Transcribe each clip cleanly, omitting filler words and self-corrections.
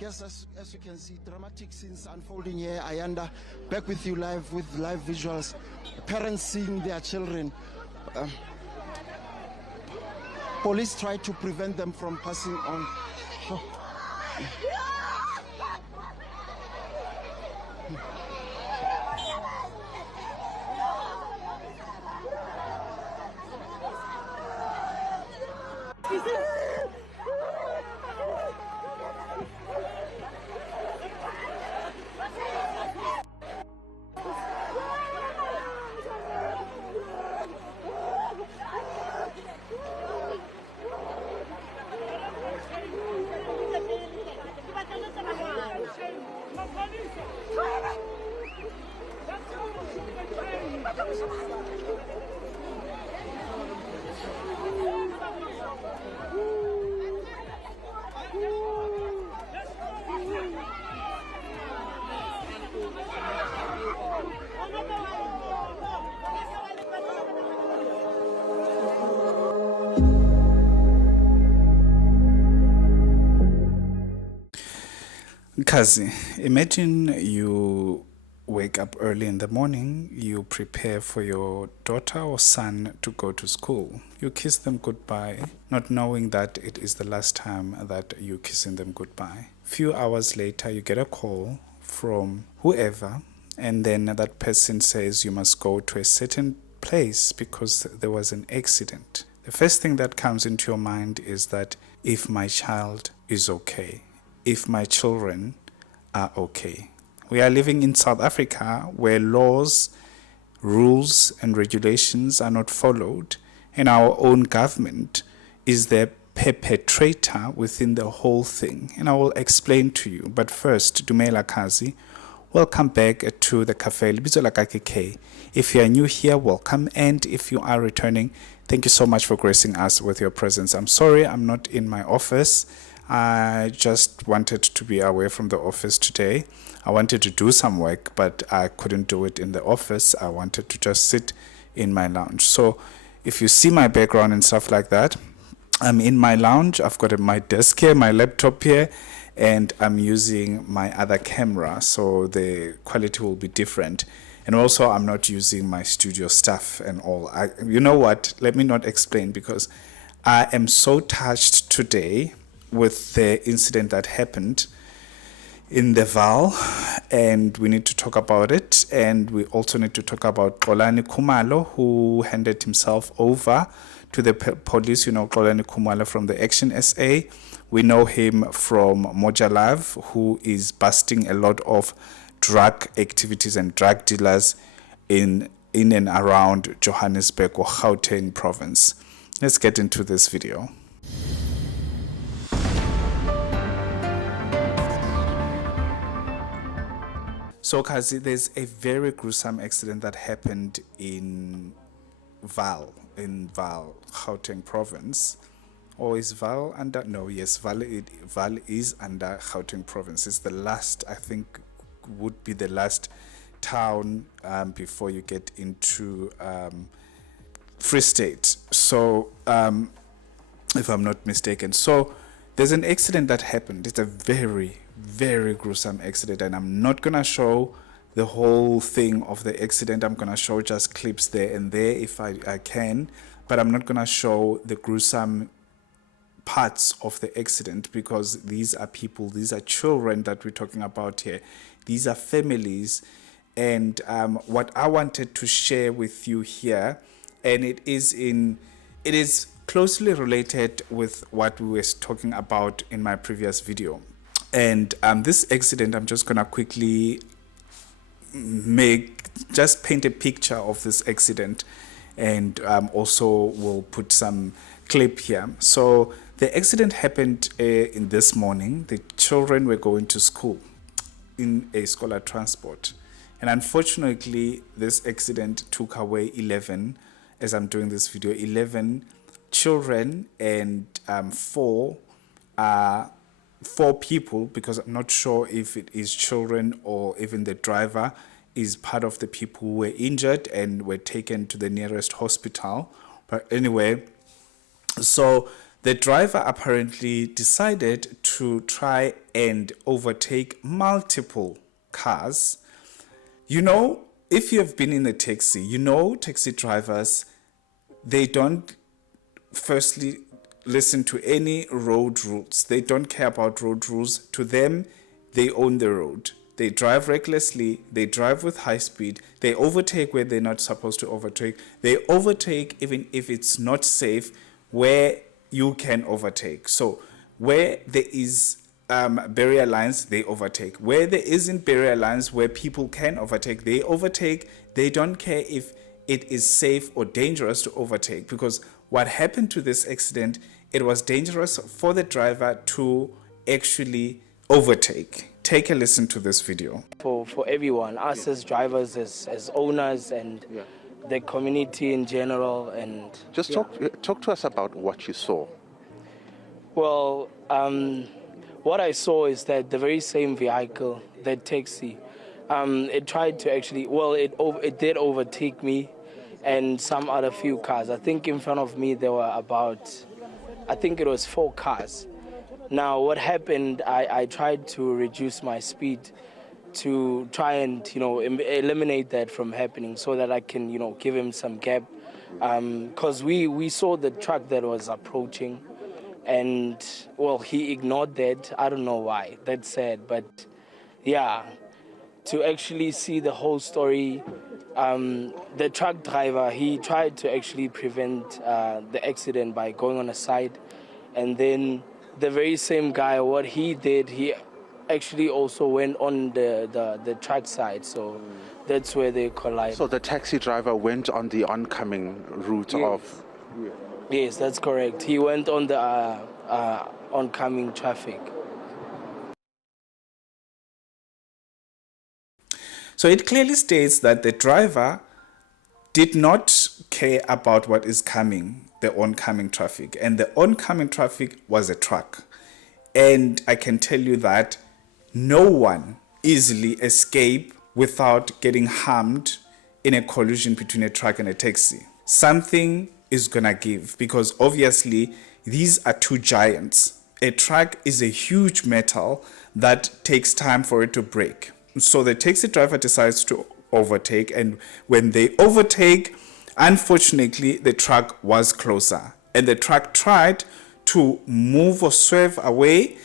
Yes, as you can see, dramatic scenes unfolding here. Ayanda, back with you live with live visuals. Parents seeing their children. Police try to prevent them from passing on. Kazi, imagine you wake up early in the morning, you prepare for your daughter or son to go to school. You kiss them goodbye, not knowing that it is the last time that you're kissing them goodbye. Few hours later, you get a call from whoever, and then that person says you must go to a certain place because there was an accident. The first thing that comes into your mind is that if my child is okay, if my children are okay. We are living in South Africa where laws, rules, and regulations are not followed, and our own government is the perpetrator within the whole thing. And I will explain to you. But first, Dumela Kazi, welcome back to the Cafe Libizolo ka KK. If you are new here, welcome. And if you are returning, thank you so much for gracing us with your presence. I'm sorry I'm not in my office. I just wanted to be away from the office today. I wanted to do some work, but I couldn't do it in the office. I wanted to just sit in my lounge. So if you see my background and stuff like that, I'm in my lounge. I've got my desk here, my laptop here, and I'm using my other camera, so the quality will be different. And also, I'm not using my studio stuff and all. You know what? Let me not explain, because I am so touched today with the incident that happened in the Vaal, and we need to talk about it. And we also need to talk about Xolani Khumalo, who handed himself over to the police. You know Xolani Khumalo from the Action SA. We know him from Mojalav, who is busting a lot of drug activities and drug dealers in and around Johannesburg or Gauteng province. Let's get into this video. So, Kazi, there's a very gruesome accident that happened in Vaal, Gauteng province. Or is Vaal under? No, yes, Vaal is under Gauteng province. It's the last, I think, would be the last town before you get into Free State. So, if I'm not mistaken. So, there's an accident that happened. It's a very, very gruesome accident, and I'm not gonna show the whole thing of the accident. I'm gonna show just clips there and there if I can, but I'm not gonna show the gruesome parts of the accident, because these are people, these are children that we're talking about here. These are families, and what I wanted to share with you here, and it is closely related with what we were talking about in my previous video. And this accident, I'm just gonna quickly paint a picture of this accident, and also we'll put some clip here. So the accident happened in this morning. The children were going to school in a scholar transport, and unfortunately this accident took away 11, as I'm doing this video, 11 children, and four people, because I'm not sure if it is children or even the driver is part of the people who were injured and were taken to the nearest hospital. But anyway, So the driver apparently decided to try and overtake multiple cars. You know, if you have been in a taxi, you know taxi drivers, they don't firstly listen to any road rules. They don't care about road rules. To them, they own the road. They drive recklessly. They drive with high speed. They overtake where they're not supposed to overtake. They overtake even if it's not safe where you can overtake. So where there is barrier lines, they overtake. Where there isn't barrier lines where people can overtake, they overtake. They don't care if it is safe or dangerous to overtake, because what happened to this accident, it was dangerous for the driver to actually overtake. Take a listen to this video. For everyone, us as drivers, as owners, and the community in general. And just talk to us about what you saw. Well, what I saw is that the very same vehicle, that taxi, it tried to actually, it did overtake me and some other few cars. I think in front of me there were I think it was 4 cars. Now what happened, I tried to reduce my speed to try and, eliminate that from happening so that I can, give him some gap. Because we saw the truck that was approaching, and, he ignored that. I don't know why. That's sad. But, yeah, to actually see the whole story, the truck driver, he tried to actually prevent the accident by going on a side. And then the very same guy, what he did, he actually also went on the track side. So that's where they collided. So the taxi driver went on the oncoming route of... Yes, that's correct. He went on the oncoming traffic. So it clearly states that the driver did not care about what is coming, the oncoming traffic. And the oncoming traffic was a truck. And I can tell you that no one easily escapes without getting harmed in a collision between a truck and a taxi. Something is gonna give, because obviously these are 2 giants. A truck is a huge metal that takes time for it to break. So the taxi driver decides to overtake, and when they overtake, unfortunately the truck was closer and the truck tried to move or swerve away.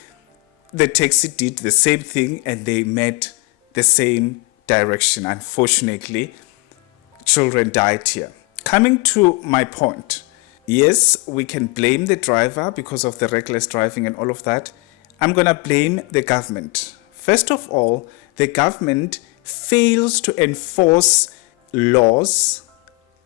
The taxi did the same thing and they met the same direction. Unfortunately, children died here. Coming to my point, yes, we can blame the driver because of the reckless driving and all of that. I'm going to blame the government. First of all, the government fails to enforce laws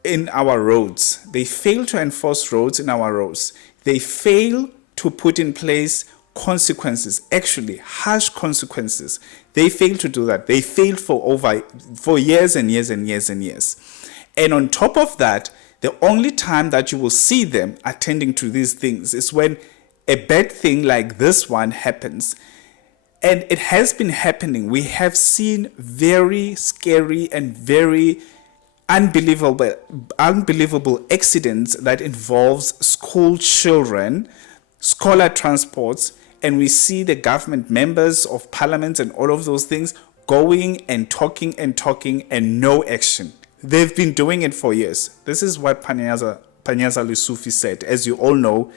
in our roads. They fail to enforce roads in our roads. They fail to put in place consequences, actually harsh consequences. They fail to do that. They failed for years and years and years and years. And on top of that, the only time that you will see them attending to these things is when a bad thing like this one happens. And it has been happening. We have seen very scary and very unbelievable accidents that involves school children, scholar transports, and we see the government members of parliament and all of those things going and talking and no action. They've been doing it for years. This is what Panyaza Lusufi said. As you all know,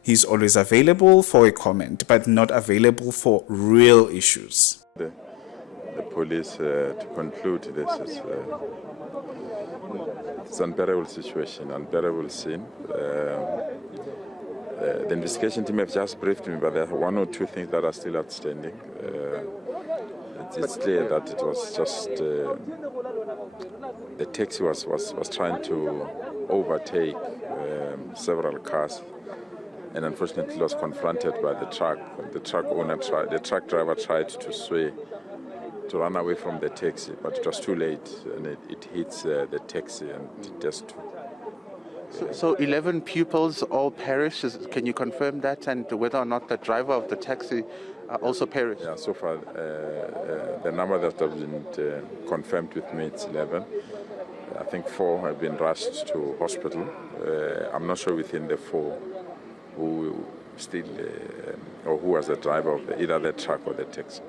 he's always available for a comment, but not available for real issues. The police, to conclude, this is it's an unbearable situation, unbearable scene. The investigation team have just briefed me, but there are 1 or 2 things that are still outstanding. It's clear that it was just the taxi was trying to overtake several cars, and unfortunately was confronted by the truck. The truck driver tried to sway to run away from the taxi, but it was too late, and it hits the taxi and it just. So 11 pupils all perished. Can you confirm that, and whether or not the driver of the taxi also perished? Yeah, so far the number that has been confirmed with me is 11. I think 4 have been rushed to hospital. I'm not sure within the 4 who still, or who was the driver of either the truck or the taxi.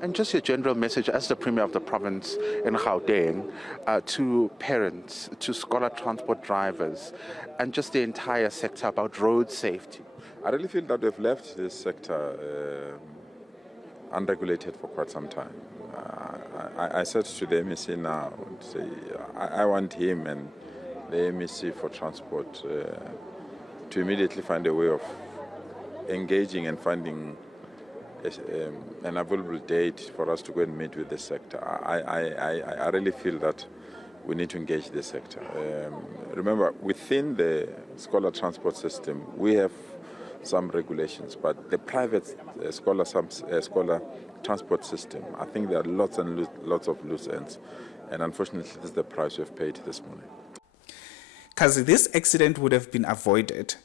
And just your general message as the Premier of the province in Gauteng to parents, to scholar transport drivers, and just the entire sector about road safety. I really feel that we've left this sector unregulated for quite some time. I said to the MEC now, I want him and the MEC for transport to immediately find a way of engaging and finding an available date for us to go and meet with the sector. I really feel that we need to engage the sector. Remember, within the scholar transport system, we have some regulations, but the private scholar transport system, I think there are lots and lots of loose ends, and unfortunately, this is the price we've paid this morning. Because this accident would have been avoided,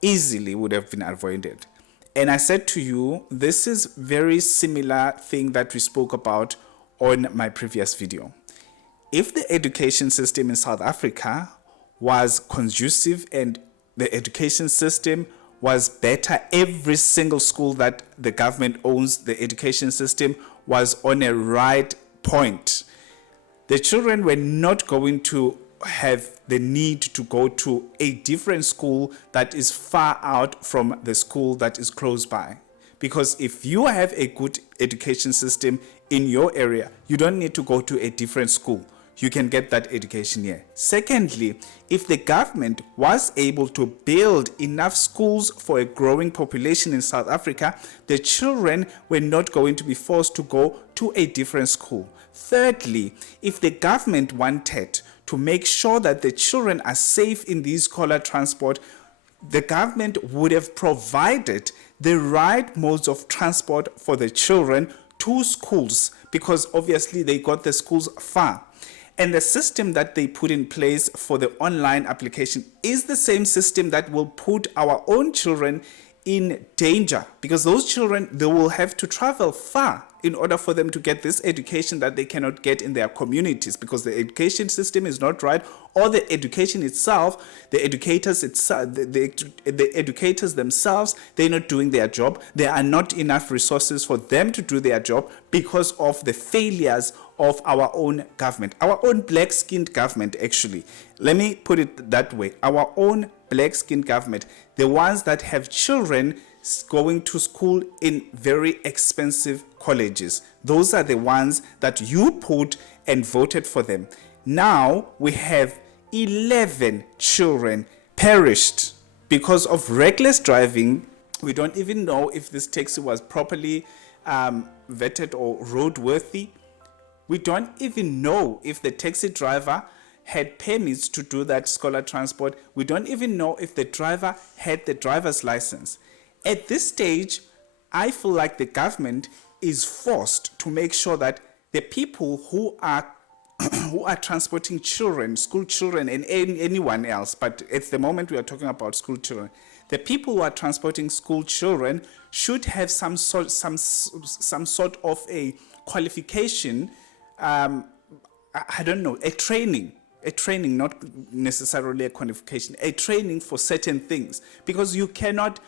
easily would have been avoided. And I said to you, this is very similar thing that we spoke about on my previous video. If the education system in South Africa was conducive and the education system was better, every single school that the government owns, the education system was on a right point. The children were not going to have the need to go to a different school that is far out from the school that is close by. Because if you have a good education system in your area, you don't need to go to a different school. You can get that education here. Secondly, if the government was able to build enough schools for a growing population in South Africa, the children were not going to be forced to go to a different school. Thirdly, if the government wanted to make sure that the children are safe in these scholar transport, the government would have provided the right modes of transport for the children to schools, because obviously they got the schools far. And the system that they put in place for the online application is the same system that will put our own children in danger, because those children, they will have to travel far in order for them to get this education that they cannot get in their communities, because the education system is not right, or the education itself, the educators themselves, they're not doing their job. There are not enough resources for them to do their job because of the failures of our own government, our own black-skinned government, actually. Let me put it that way. Our own black-skinned government, the ones that have children going to school in very expensive colleges. Those are the ones that you put and voted for them. Now we have 11 children perished because of reckless driving. We don't even know if this taxi was properly vetted or roadworthy. We don't even know if the taxi driver had permits to do that scholar transport. We don't even know if the driver had the driver's license. At this stage, I feel like the government is forced to make sure that the people who are transporting children, school children, and anyone else, but at the moment we are talking about school children, the people who are transporting school children should have some sort of a qualification. I don't know, a training, not necessarily a qualification, a training for certain things, because you cannot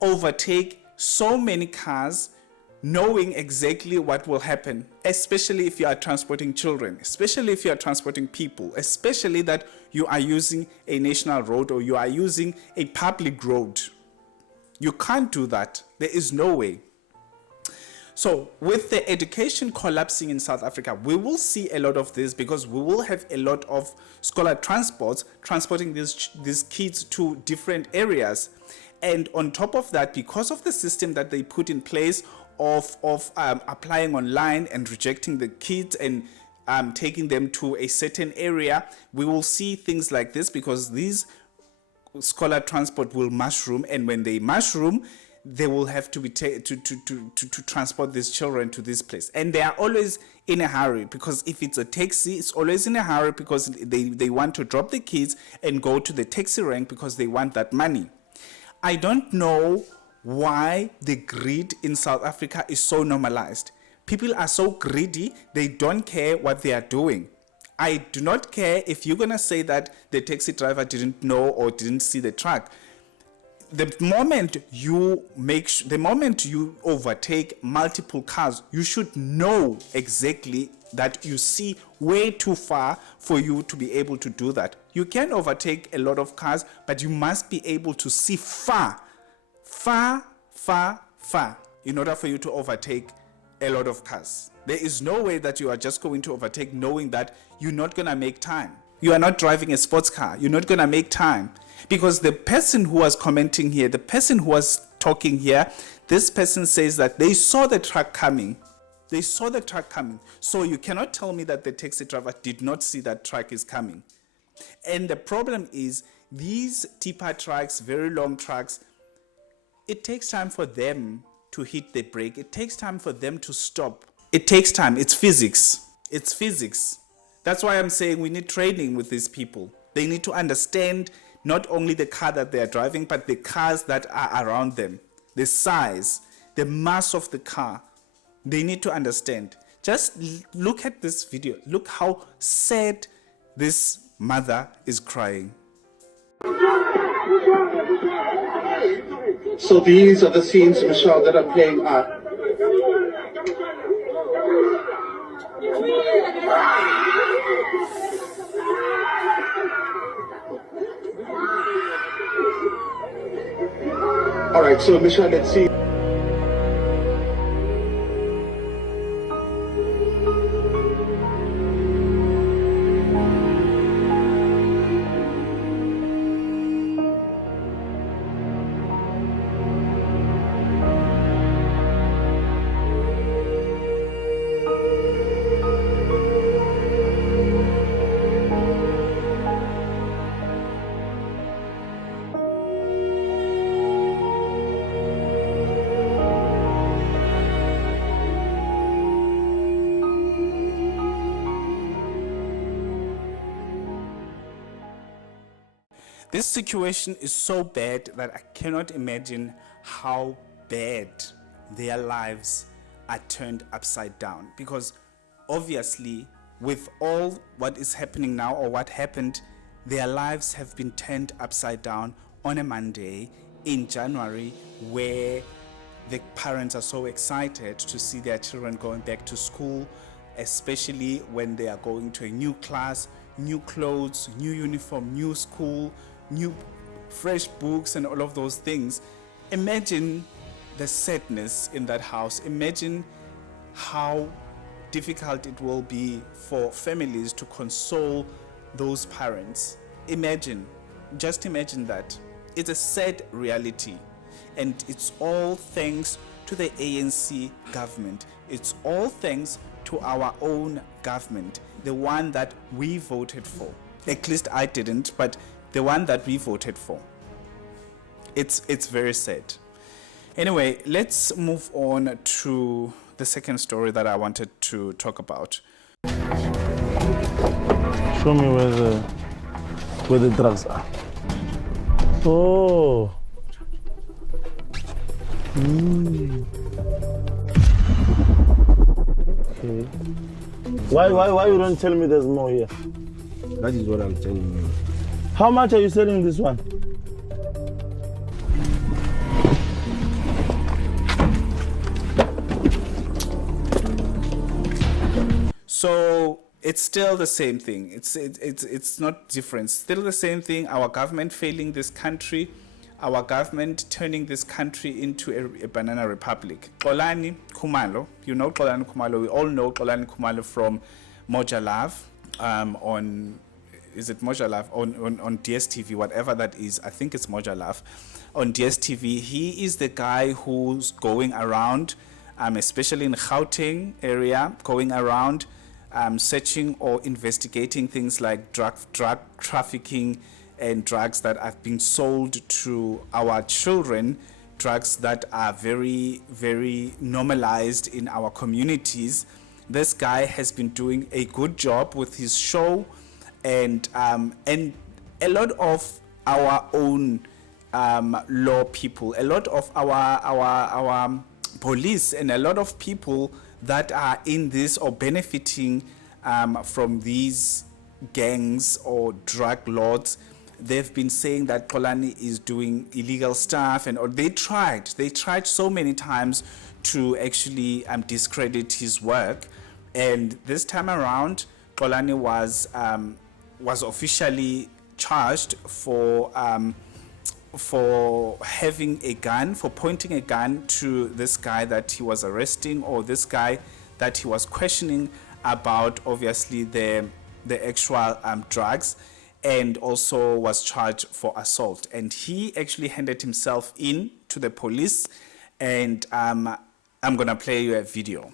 overtake so many cars knowing exactly what will happen, especially if you are transporting children, especially if you are transporting people, especially that you are using a national road or you are using a public road. You can't do that. There is no way. So with the education collapsing in South Africa, we will see a lot of this, because we will have a lot of scholar transports transporting these kids to different areas. And on top of that, because of the system that they put in place of applying online and rejecting the kids and taking them to a certain area, we will see things like this, because these scholar transport will mushroom, and when they mushroom, they will have to be to transport these children to this place. And they are always in a hurry, because if it's a taxi, it's always in a hurry, because they want to drop the kids and go to the taxi rank because they want that money. I don't know why the greed in South Africa is so normalized. People are so greedy, they don't care what they are doing. I do not care if you're going to say that the taxi driver didn't know or didn't see the truck. the moment you the moment you overtake multiple cars, you should know exactly that you see way too far for you to be able to do that. You can overtake a lot of cars, but you must be able to see far in order for you to overtake a lot of cars. There is no way that you are just going to overtake knowing that you're not going to make time. You are not driving a sports car. You're not going to make time. Because the person who was commenting here, the person who was talking here, this person says that they saw the truck coming. They saw the truck coming. So you cannot tell me that the taxi driver did not see that truck is coming. And the problem is these tipper trucks, very long trucks, it takes time for them to hit the brake. It takes time for them to stop. It takes time. It's physics. It's physics. That's why I'm saying we need training with these people. They need to understand not only the car that they are driving, but the cars that are around them, the size, the mass of the car. They need to understand. Just look at this video. Look how sad this mother is crying. So these are the scenes, Michelle, that are playing out. All right, so Michelle, let's see. This situation is so bad that I cannot imagine how bad their lives are turned upside down. Because obviously, with all what is happening now or what happened, their lives have been turned upside down on a Monday in January, where the parents are so excited to see their children going back to school, especially when they are going to a new class, new clothes, new uniform, new school, new fresh books and all of those things. Imagine the sadness in that house. Imagine how difficult it will be for families to console those parents. Just imagine that. It's a sad reality, and it's all thanks to the ANC government. It's all thanks to our own government, the one that we voted for. At least I didn't, but the one that we voted for. It's very sad. Anyway, let's move on to the second story that I wanted to talk about. Show me where the drugs are. Oh. Okay. Why you don't tell me there's more here? That is what I'm telling you. How much are you selling this one? So it's still the same thing. It's not different. Still the same thing. Our government failing this country. Our government turning this country into a banana republic. Xolani Khumalo, you know Xolani Khumalo. We all know Xolani Khumalo from Moja Love on. Is it Moja Love on DSTV, whatever that is? I think it's Moja Love on DSTV. He is the guy who's going around, especially in Gauteng area, going around searching or investigating things like drug trafficking and drugs that have been sold to our children, drugs that are very, very normalized in our communities. This guy has been doing a good job with his show. And a lot of our own law people, a lot of our police, and a lot of people that are in this or benefiting from these gangs or drug lords, they've been saying that Xolani is doing illegal stuff, and or they tried so many times to actually discredit his work. And this time around, Xolani was officially charged for having a gun, for pointing a gun to this guy that he was arresting, or this guy that he was questioning about, obviously, the actual drugs, and also was charged for assault. And he actually handed himself in to the police, and I'm gonna play you a video.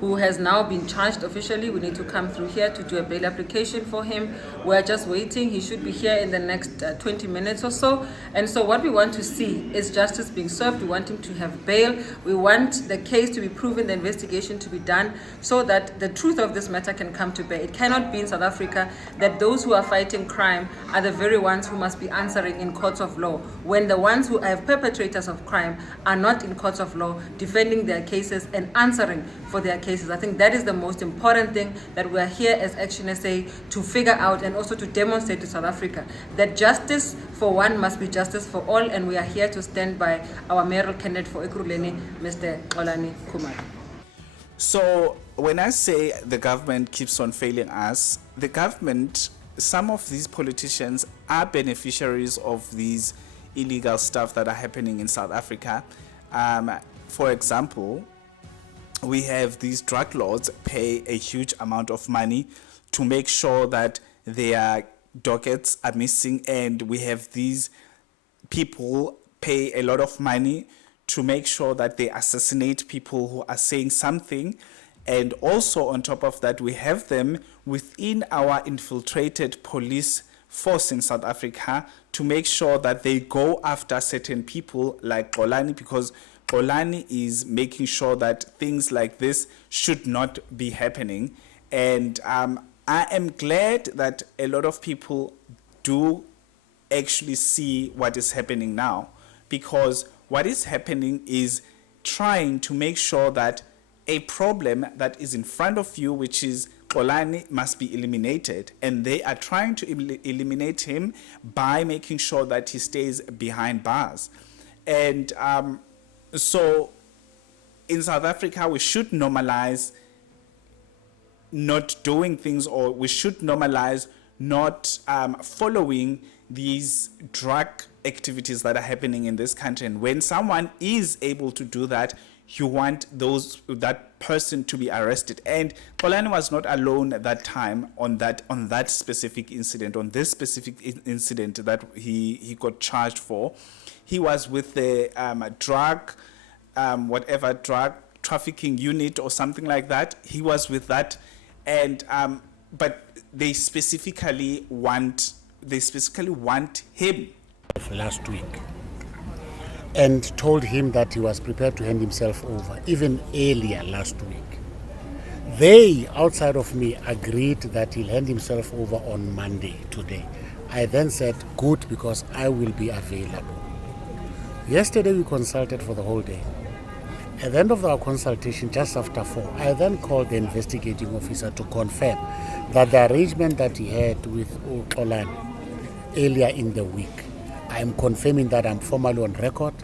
Who has now been charged officially. We need to come through here to do a bail application for him. We're just waiting. He should be here in the next 20 minutes or so. And so what we want to see is justice being served. We want him to have bail. We want the case to be proven, the investigation to be done, so that the truth of this matter can come to bear. It cannot be in South Africa that those who are fighting crime are the very ones who must be answering in courts of law, when the ones who are perpetrators of crime are not in courts of law, defending their cases and answering for their cases. I think that is the most important thing that we are here as Action SA to figure out, and also to demonstrate to South Africa that justice for one must be justice for all, and we are here to stand by our mayoral candidate for Ekurhuleni, Mr. Xolani Khumalo. So when I say the government keeps on failing us, the government, some of these politicians are beneficiaries of these illegal stuff that are happening in South Africa. For example, we have these drug lords pay a huge amount of money to make sure that their dockets are missing, and we have these people pay a lot of money to make sure that they assassinate people who are saying something. And also on top of that, we have them within our infiltrated police force in South Africa to make sure that they go after certain people like Xolani, because Xolani is making sure that things like this should not be happening. And I am glad that a lot of people do actually see what is happening now, because what is happening is trying to make sure that a problem that is in front of you, which is Xolani, must be eliminated. And they are trying to eliminate him by making sure that he stays behind bars. And so in South Africa, we should normalize not doing things, or we should normalize not following these drug activities that are happening in this country. And when someone is able to do that, you want that person to be arrested. And Xolani was not alone at that time on that specific incident, on this specific incident that he got charged for. He was with the drug trafficking unit or something like that. He was with that, and but they specifically want him. Last week, and told him that he was prepared to hand himself over even earlier last week. They, outside of me, agreed that he'll hand himself over on Monday, today. I then said, good, because I will be available. Yesterday we consulted for the whole day. At the end of our consultation, just after 4, I then called the investigating officer to confirm that the arrangement that he had with Xolani earlier in the week, I am confirming that I'm formally on record,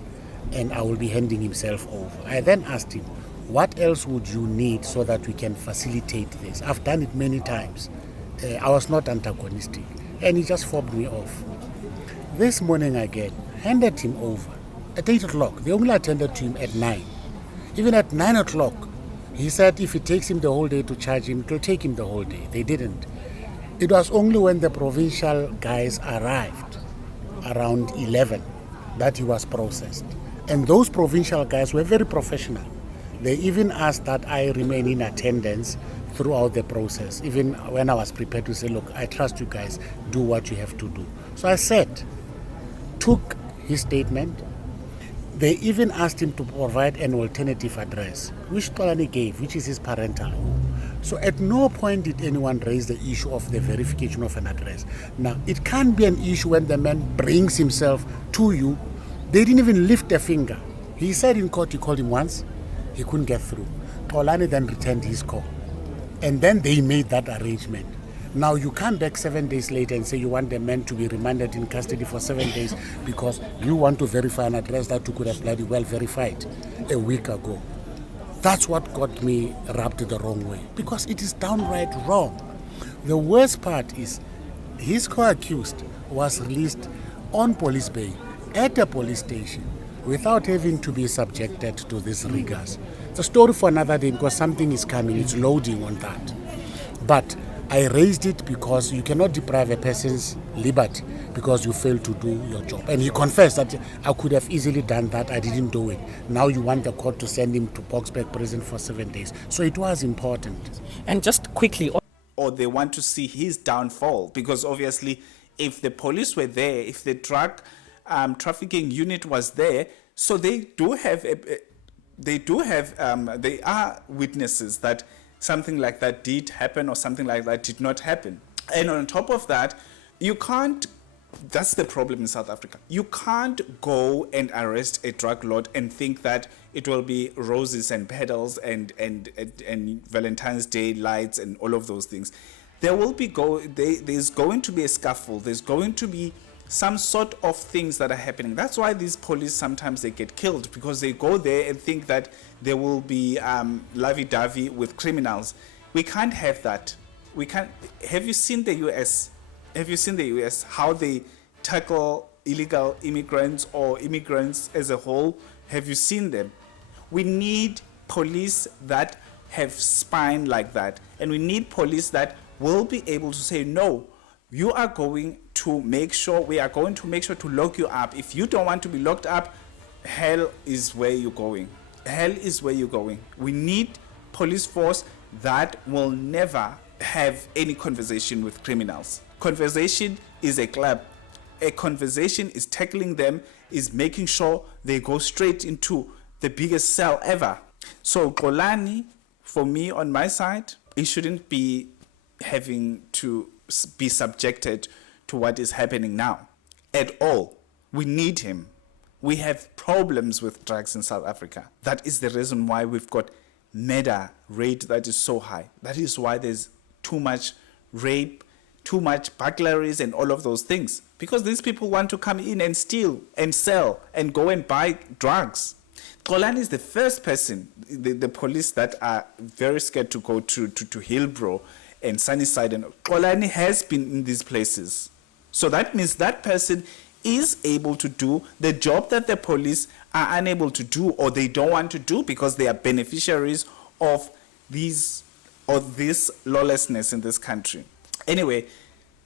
and I will be handing himself over. I then asked him, what else would you need so that we can facilitate this? I've done it many times. I was not antagonistic, and he just fobbed me off. This morning again, handed him over at 8 o'clock. They only attended to him at 9. Even at 9 o'clock, he said if it takes him the whole day to charge him, it will take him the whole day. They didn't. It was only when the provincial guys arrived around 11 that he was processed. And those provincial guys were very professional. They even asked that I remain in attendance throughout the process, even when I was prepared to say, look, I trust you guys, do what you have to do. So I said, took his statement. They even asked him to provide an alternative address, which Xolani gave, which is his parental home. So at no point did anyone raise the issue of the verification of an address. Now, it can't be an issue when the man brings himself to you. They didn't even lift a finger. He said in court, he called him once, he couldn't get through. Xolani then returned his call. And then they made that arrangement. Now you come back 7 days later and say you want the man to be remanded in custody for 7 days because you want to verify an address that you could have bloody well verified a week ago. That's what got me rubbed the wrong way, because it is downright wrong. The worst part is his co-accused was released on police bail at a police station without having to be subjected to these rigors. It's a story for another day because something is coming, it's loading on that. But I raised it because you cannot deprive a person's liberty because you failed to do your job. And he confessed that I could have easily done that, I didn't do it. Now you want the court to send him to Boksburg prison for 7 days. So it was important. And just quickly... Or they want to see his downfall, because obviously if the police were there, if the drug trafficking unit was there, so they are witnesses that something like that did happen or something like that did not happen. And on top of that, you can't, that's the problem in South Africa. You can't go and arrest a drug lord and think that it will be roses and petals and Valentine's Day lights and all of those things. There's going to be a scuffle. There's going to be some sort of things that are happening. That's why these police sometimes they get killed, because they go there and think that there will be lovey-dovey with criminals. We can't have that. We can't. Have you seen the US? Have you seen the US, how they tackle illegal immigrants or immigrants as a whole? Have you seen them? We need police that have spine like that, and we need police that will be able to say, no, you are going to make sure, we are going to make sure to lock you up. If you don't want to be locked up, hell is where you're going. Hell is where you're going. We need police force that will never have any conversation with criminals. Conversation is a club. A conversation is tackling them, is making sure they go straight into the biggest cell ever. So Xolani, for me on my side, he shouldn't be having to be subjected to what is happening now at all. We need him. We have problems with drugs in South Africa. That is the reason why we've got murder rate that is so high. That is why there's too much rape, too much burglaries and all of those things. Because these people want to come in and steal and sell and go and buy drugs. Xolani is the first person, the police that are very scared to go to Hillbrow and Sunnyside, and Xolani has been in these places. So that means that person is able to do the job that the police are unable to do, or they don't want to do, because they are beneficiaries of this lawlessness in this country. Anyway,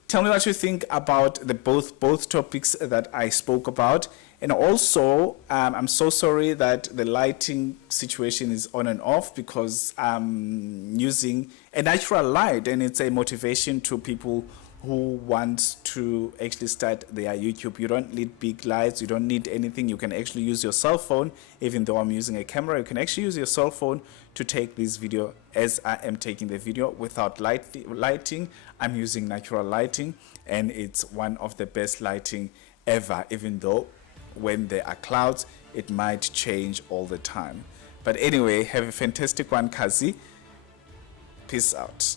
tell me what you think about the both topics that I spoke about. And also, I'm so sorry that the lighting situation is on and off, because I'm using a natural light, and it's a motivation to people who want to actually start their YouTube. You don't need big lights, you don't need anything. You can actually use your cell phone. Even though I'm using a camera, you can actually use your cell phone to take this video as I am taking the video without lighting. I'm using natural lighting, and it's one of the best lighting ever, even though when there are clouds, it might change all the time. But anyway, have a fantastic one, Kazi. Peace out.